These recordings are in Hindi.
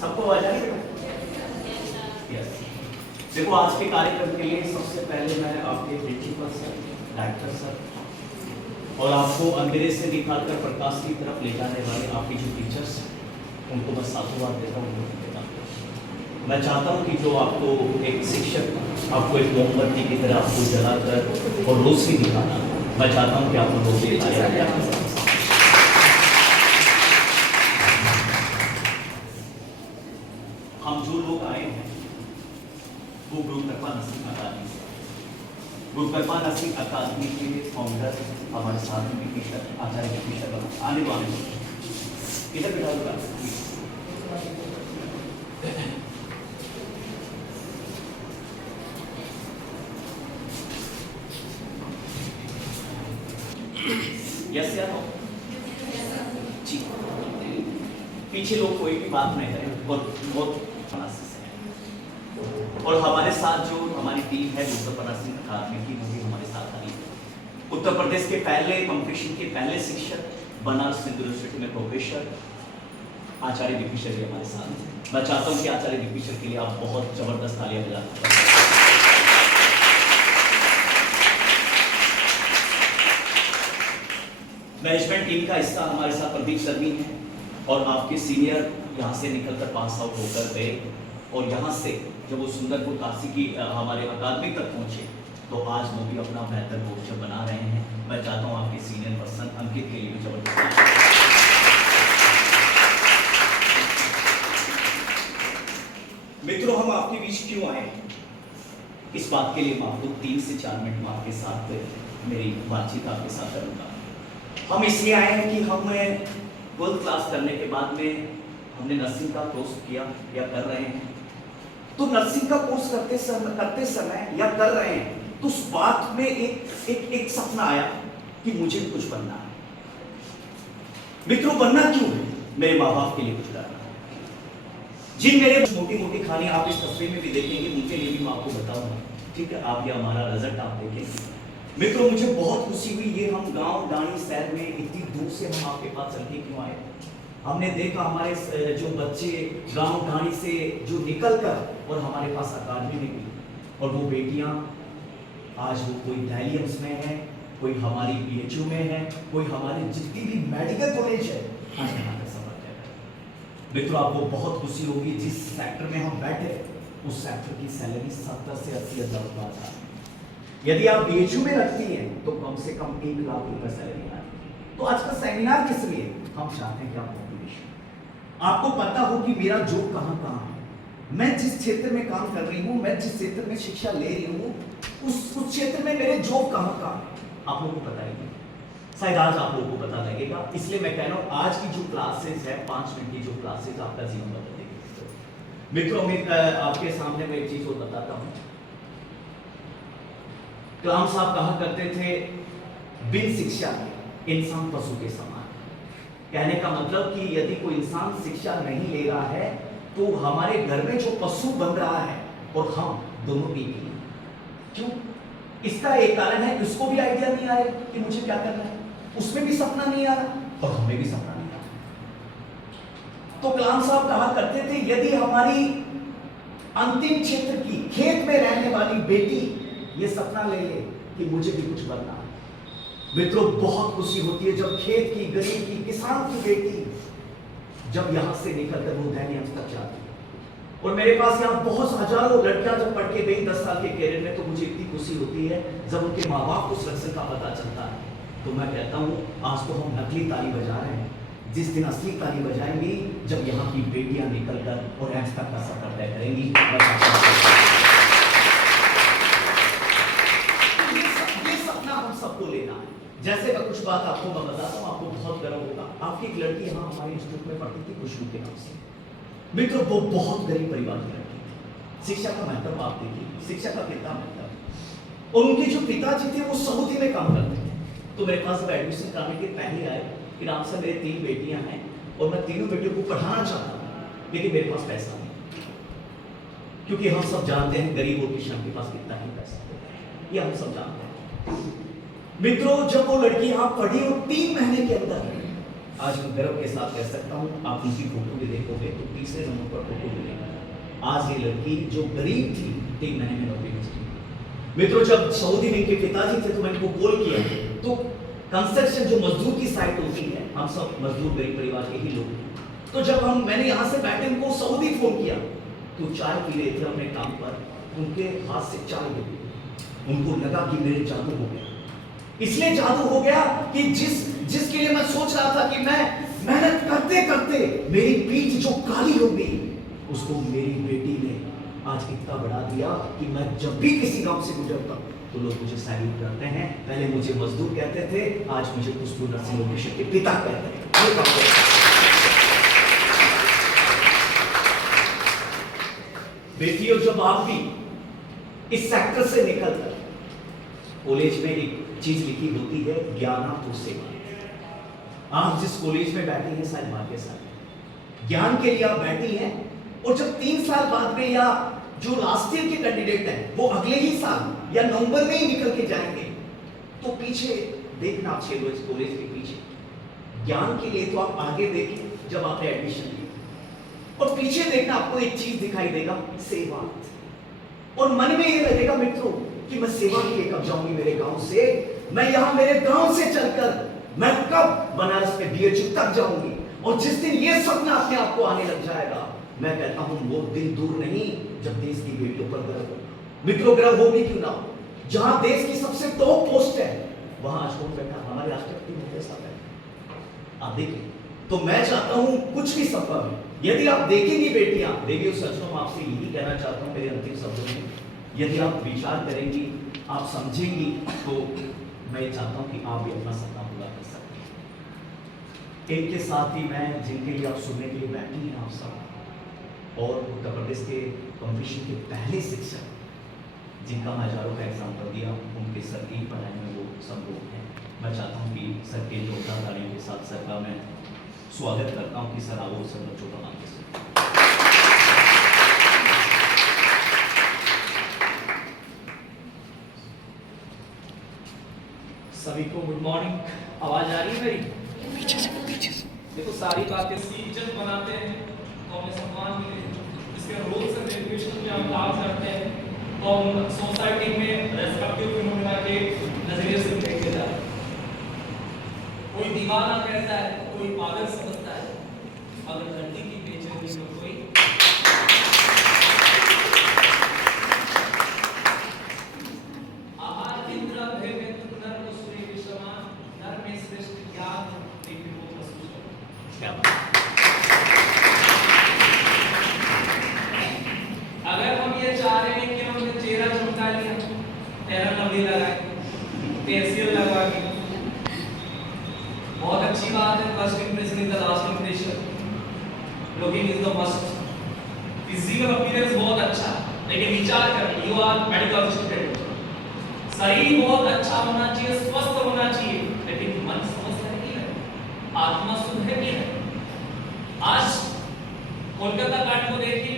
सबको आवाज आ रही है? यस। देखो आज के कार्यक्रम के लिए सबसे पहले मैं आपके प्रिंसिपल सर, डायरेक्टर सर और आपको अंधेरे से निकालकर प्रकाश की तरफ ले जाने वाले आपके जो टीचर्स उनको मैं साधुवाद देता हूँ। मैं चाहता हूँ कि जो आपको एक शिक्षक आपको एक मोमबत्ती की तरह आपको जलाकर और रोशनी दिखाना, मैं चाहता हूँ कि आप लोगों से हम जो लोग आए हैं वो गुरु कृपा नसीब अकादमी से। गुरु कृपा नसीब अकादमी के फाउंडर हमारे साथ में आचार्य विभीषण आने वाले इधर बिठा दो। यस या नो? जी। पीछे लोग कोई भी बात नहीं करें, बहुत और हमारे साथ जो हमारी टीम है उत्तर प्रदेश अकादमी की, वो भी हमारे साथ आई। उत्तर प्रदेश के पहले कंपटीशन के पहले शिक्षक, बनारस हिंदू यूनिवर्सिटी में प्रोफेसर आचार्य विभीषण जी हमारे साथ हैं। मैं चाहता हूं कि आचार्य विभीषण के लिए आप बहुत जबरदस्त तालियां बजाएं। मैनेजमेंट टीम का हिस्सा हमारे साथ प्रदीप सर भी हैं और आपके सीनियर यहाँ से निकलकर पास आउट होकर गए और यहाँ से जब वो सुंदरपुर काशी की हमारे अकादमी तक पहुँचे तो आज वो भी अपना बेहतर भविष्य बना रहे हैं। मैं चाहता हूँ आपके सीनियर पर्सन अंकित के लिए भी जबरदस्त। मित्रों, हम आपके बीच क्यों आए इस बात के लिए मैं आपको 3 से 4 मिनट में आपके साथ मेरी बातचीत आपके साथ करूँगा। हम इसलिए आए हैं कि हम 12th क्लास करने के बाद में हमने नर्सिंग का कोर्स किया या कर रहे हैं। तो नर्सिंग का कोर्स करते समय या कर रहे हैं तो उस बात में एक सपना आया कि मुझे कुछ बनना है। मित्रों, बनना क्यों है? मेरे माँ बाप के लिए कुछ करना है। जिन मेरे मोटी मोटी कहानियां आप इस तस्वीर में भी देखेंगे, उनके लिए भी मैं आपको बताऊंगा। ठीक है, आप ये हमारा रिजल्ट आप देखेंगे। मित्रों, मुझे बहुत खुशी हुई, ये हम गांव डाणी शहर में इतनी दूर से हम आपके पास चल के क्यों आए। हमने देखा हमारे जो बच्चे गांव डाणी से जो निकलकर और हमारे पास अकादमी में गई और वो बेटियां आज वो कोई डायलियम्स में है, कोई हमारी बीएचयू में है, कोई हमारी जितनी भी मेडिकल कॉलेज है आज यहाँ पर समझ जाएगा। मित्रों, आपको बहुत खुशी होगी, जिस सेक्टर में हम बैठे उस सेक्टर की सैलरी 70 से 80 हज़ार रुपये। यदि आप बीएचयू में रखती हैं तो कम से कम 1 लाख रुपए सैलरी आती। तो आज का सेमिनार किस लिए? हम चाहते हैं कि आप मोटिवेशन आपको पता हो कि मेरा जॉब कहाँ है, मैं जिस क्षेत्र में काम कर रही हूँ, मैं जिस क्षेत्र में शिक्षा ले रही हूँ, उस क्षेत्र में मेरे जॉब कहाँ है आप लोगों को पता ही नहीं। शायद आज आप लोगों को पता लगेगा। इसलिए मैं कह रहा हूँ आज की जो क्लासेस है 5 मिनट की जो क्लासेस आपका जीवन बदल देगी। मित्रों, मैं आपके सामने मैं एक चीज और बताता हूँ। कलाम साहब कहा करते थे, बिन शिक्षा इंसान पशु के समान। कहने का मतलब कि यदि कोई इंसान शिक्षा नहीं ले रहा है तो हमारे घर में जो पशु बन रहा है और हम दोनों एक ही। क्यों? इसका एक कारण है, उसको भी आइडिया नहीं आ रहा कि मुझे क्या करना है, उसमें भी सपना नहीं आ रहा और हमें भी सपना नहीं आ रहा। तो कलाम साहब कहा करते थे, यदि हमारी अंतिम क्षेत्र की खेत में रहने वाली बेटी ये सपना ले ले कि मुझे भी कुछ बनना है। मित्रों, बहुत खुशी होती है जब खेत की, गरीब की, किसान की बेटी जब यहां से निकलकर वो दैनिक तक जाती है। और मेरे पास यहाँ बहुत हजारों लड़कियां जब पढ़ के गई 10 साल के कैरियर में, तो मुझे इतनी खुशी होती है जब उनके माँ बाप को सुरक्षा का पता चलता है। तो मैं कहता हूँ आज तो हम नकली ताली बजा रहे हैं, जिस दिन असली ताली बजाएंगी जब यहाँ की बेटियां निकलकर और एंड तक का सफर तय करेंगी। सबको लेना है। जैसे मैं कुछ बात आपको मैं बताता हूँ, आपको बहुत गर्व होगा। आपकी एक लड़की यहाँ हमारे इंस्टीट्यूट में पढ़ती थी, खुशबू के नाम से। मित्रों, वो बहुत गरीब परिवार की लड़की थी। शिक्षा का महत्व आप देखिए, शिक्षा का कितना महत्व। और उनके जो पिताजी थे वो सऊदी में काम करते थे। तो मेरे पास एडमिशन कराने के पहले आए कि राम सर, मेरे 3 बेटियां हैं और मैं तीनों बेटियों को पढ़ाना चाहता हूँ, लेकिन मेरे पास पैसा नहीं। क्योंकि हम सब जानते हैं गरीब और किसान के पास कितना ही पैसा होता है, ये हम सब जानते हैं। मित्रों, जब वो लड़की यहाँ पढ़ी और 3 महीने के अंदर आज मैं गर्व के साथ कह सकता हूँ, आप उनकी फोटो भी देखोगे तो तीसरे नंबर पर फोटो मिलेगी। आज ये लड़की जो गरीब थी 3 महीने में नौकरी मिली। मित्रों, जब सऊदी में इनके पिताजी थे तो मैंने इनको कॉल किया, तो कंस्ट्रक्शन जो मजदूर की साइट होती है, हम सब मजदूर गरीब परिवार के ही लोग, तो जब मैंने यहाँ से बैठे उनको सऊदी फोन किया, तो चाय पी रहे थे अपने काम पर, उनके हाथ से चाय गिरी, उनको लगा कि मेरे जादू हो गया। इसलिए जादू हो गया कि जिसके लिए मैं सोच रहा था कि मैं मेहनत करते करते मेरी पीठ जो काली हो गई, उसको मेरी बेटी ने आज इतना बढ़ा दिया कि मैं जब भी किसी गांव से गुजरता तो लोग मुझे सैल्यूट करते हैं। पहले मुझे मजदूर कहते थे, आज मुझे खुशबू नरसिंह लोकेशन के पिता कहते हैं। बेटियों, जब आप भी इस सेक्टर से निकलकर कॉलेज में एक चीज लिखी होती है, ज्ञानार्थो सेवा। आप जिस कॉलेज में बैठी हैं शायद भाग्यशाली, ज्ञान के लिए आप बैठी हैं, और जब 3 साल बाद में या जो लास्ट ईयर के कैंडिडेट हैं वो अगले ही साल या नवंबर में ही निकल के जाएंगे, तो पीछे देखना आप 6 रोज कॉलेज के पीछे ज्ञान के लिए तो आप आगे देखें जब आपने एडमिशन लिया, और पीछे देखना आपको एक चीज दिखाई देगा, सेवा। और मन में ये लगेगा मित्रों कि मैं सेवा के लिए कब जाऊंगी मेरे गांव से, मैं यहां मेरे गांव से चलकर मैं कब बनारस में बीएचयू तक जाऊंगी। और जिस दिन ये सपना अपने आप को आने लग जाएगा, मैं कहता हूं वो दिन दूर नहीं जब देश की बेटियों पर गर्व होगा। मित्रों, गर्व होगी क्यों ना, जहां देश की सबसे टॉप पोस्ट है वहां आज कौन बैठा, हमारे राष्ट्रपति महोदय साहब बैठे। आप देखिए, तो मैं चाहता हूं कुछ भी सफल, यदि आप देखेंगी बेटियां, देखिए सच में आपसे यही कहना चाहता हूं मेरे अंतिम शब्दों में, यदि आप विचार करेंगी, आप समझेंगी, तो मैं ये चाहता हूं कि आप भी अपना सपना पूरा कर सकते हैं। इनके साथ ही मैं, जिनके लिए आप सुनने के लिए बैठी हैं आप सब, और उत्तर प्रदेश के कॉम्पिटिशन के पहले शिक्षक जिनका मैं हजारों का एग्जाम्पल दिया, उनके सर की पढ़ाई में वो सब लोग हैं। मैं चाहता हूँ कि सर के जोरदार तालियों के साथ सर का मैं स्वागत करता हूँ कि सर आओ, सर बच्चों का नाम। सभी को गुड मॉर्निंग। आवाज आ रही है मेरी? देखो, सारी बातें इज्जत बनाते हैं तो हमें सम्मान मिले, इसके रूल्स एंड रेगुलेशन पे हम काम करते हैं तो हम सोसाइटी में रेस्पेक्टिव फिनोमेना के नजरिए से देखे जाते हैं। कोई दीवाना कहता है, कोई पागल समझता है, अगर धरती की बेचैनी में कोई बहुत अच्छी बात है। First impression is the last impression, looking is the must. Physical appearance बहुत अच्छा, लेकिन विचार करें, यू आर मेडिकल स्टूडेंट, शरीर बहुत अच्छा होना चाहिए, स्वस्थ होना चाहिए, लेकिन मन स्वस्थ है कि नहीं, आत्मा शुद्ध है कि नहीं। आज कोलकाता कांड को देखिए,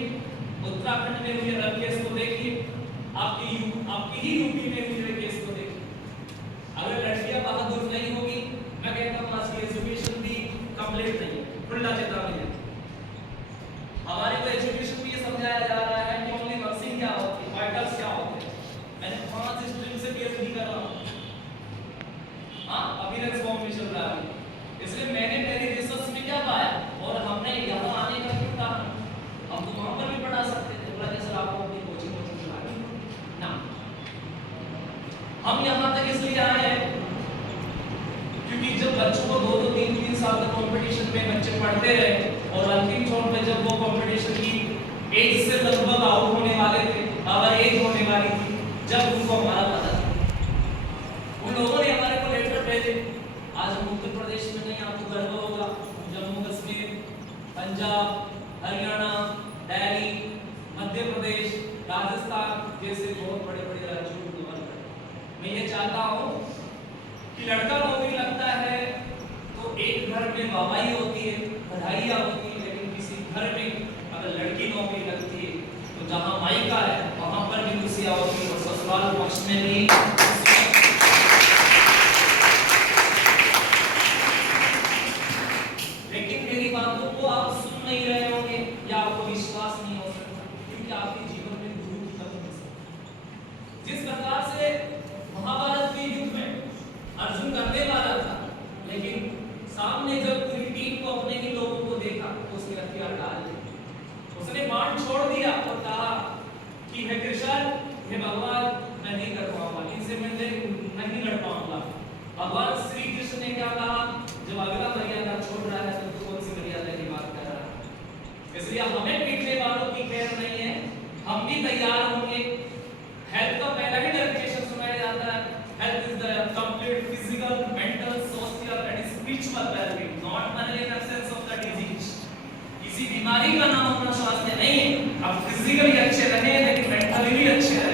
उत्तराखंड में हुए रेप केस को देखिए, आपकी ही यूपी में हुए केस को देखिए। अगर लड़कियां बहादुर नहीं होगी, मैं कहता हूं आज की एजुकेशन भी कंप्लीट नहीं है, उल्टा चेतावनी है। हमारे को एजुकेशन में ये समझाया जा रहा है कि ओनली नर्सिंग क्या होती है, वाइटल्स क्या होते हैं। मैंने 5 स्ट्रीम से पीएचडी कर रहा हूं, अपीयरेंस फॉर्म में चल रहा है, इसलिए मैंने मेरी रिसर्च में क्या पाया और हमने यहाँ आने का क्यों कहा। हम तो वहां पर भी पढ़ा सकते थे, बोला सर आपको अपनी कोचिंग ना, हम यहाँ तक इसलिए आए हैं क्योंकि जब बच्चों को 2-2, 3-3 साल तक कंपटीशन में बच्चे पढ़ते रहे और अंतिम छोर पे जब वो कंपटीशन की एज से लगभग आउट होने वाले थे, अगर एज होने वाली थी, जब उनको हमारा पता था, उन लोगों ने हमारे को लेटर भेजे। आज हम उत्तर प्रदेश में नहीं, आपको गर्व होगा, जम्मू कश्मीर, पंजाब, हरियाणा, दिल्ली, मध्य प्रदेश, राजस्थान जैसे बहुत बड़े-बड़े राज्यों में कवर करें। मैं ये चाहता हूँ कि लड़का नौकरी लगता है तो एक घर में वाहवाही होती है, बधाइयाँ होती है, लेकिन किसी घर में अगर लड़की नौकरी लगती है तो जहाँ मायका है वहाँ पर भी खुशियाँ होती है और ससुराल पक्ष में भी। तो अपने ही लोगों को देखा तो उसने हथियार डाल दिए, उसने बाण छोड़ दिया और कहा कि हे कृष्ण, हे भगवान, मैं नहीं कर पाऊंगा, इनसे मैं नहीं लड़ पाऊंगा। भगवान श्री कृष्ण ने क्या कहा, जब अगला मर्यादा छोड़ रहा है तो कौन सी मर्यादा की बात कर रहा है। इसलिए हमें पीटने वालों की खैर नहीं है, हम भी तैयार होंगे। हेल्थ का पहला ही डेफिनेशन सुनाया जाता है, health is the complete physical, mental, social and spiritual wellbeing, not only in absence of the disease. किसी बीमारी का नाम अपना स्वास्थ्य नहीं है, आप फिजिकली अच्छे रहे लेकिन मेंटली भी अच्छे रहे।